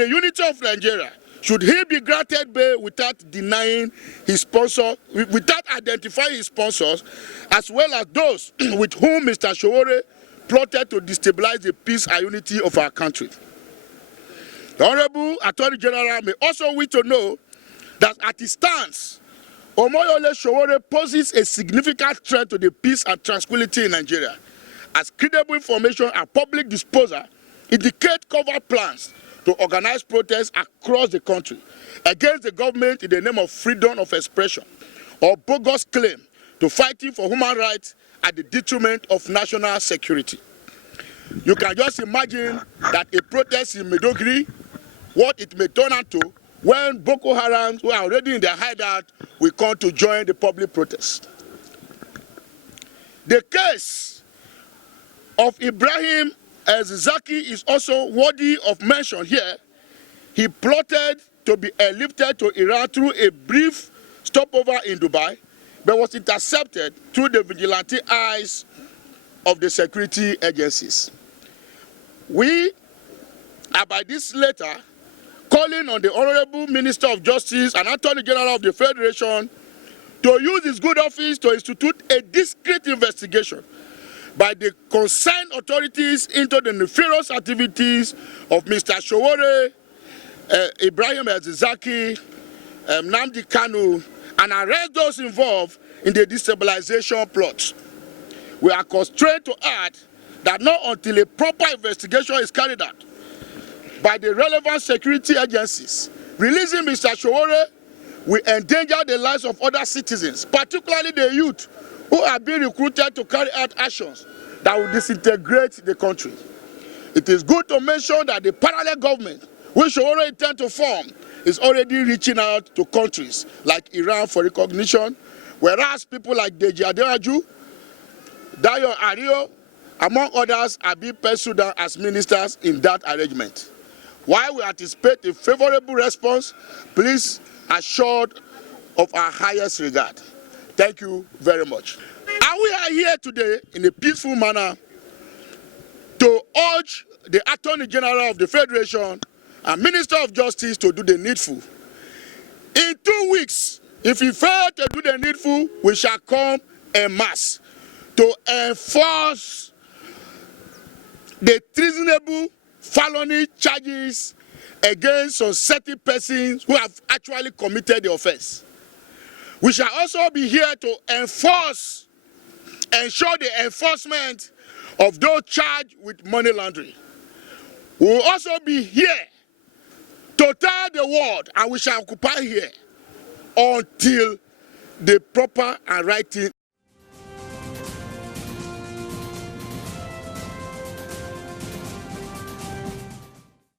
the unity of Nigeria, should he be granted bail without denying his sponsor, without identifying his sponsors, as well as those with whom Mr. Sowore plotted to destabilize the peace and unity of our country? The Honorable Attorney General may also wish to know that at his stance, Omoyole Sowore poses a significant threat to the peace and tranquility in Nigeria, as credible information and public disposal indicate covert plans to organize protests across the country against the government in the name of freedom of expression, or bogus claim to fighting for human rights at the detriment of national security. You can just imagine that a protest in Maiduguri, what it may turn out to when Boko Haram, who are already in their hideout, will come to join the public protest. The case of Ibrahim Zaki is also worthy of mention here. He plotted to be airlifted to Iran through a brief stopover in Dubai, but was intercepted through the vigilante eyes of the security agencies. We are by this letter calling on the Honorable Minister of Justice and Attorney General of the Federation to use his good office to institute a discreet investigation by the concerned authorities into the nefarious activities of Mr. Sowore, Ibrahim Zaki, Nnamdi Kanu, and arrest those involved in the destabilization plot. We are constrained to add that not until a proper investigation is carried out by the relevant security agencies, releasing Mr. Sowore will endanger the lives of other citizens, particularly the youth who are being recruited to carry out actions that will disintegrate the country. It is good to mention that the parallel government, which Sowore intends to form, is already reaching out to countries like Iran for recognition, whereas people like Deji Aderaju, Dayo Ario, among others, are being pursued as ministers in that arrangement. While we anticipate a favorable response, please assured of our highest regard. Thank you very much. And we are here today in a peaceful manner to urge the Attorney General of the Federation and Minister of Justice to do the needful. In 2 weeks, if he fails to do the needful, we shall come en masse to enforce the treasonable felony charges against some certain persons who have actually committed the offense. We shall also be here to ensure the enforcement of those charged with money laundering. We will also be here to tell the world, and we shall occupy here until the proper and right thing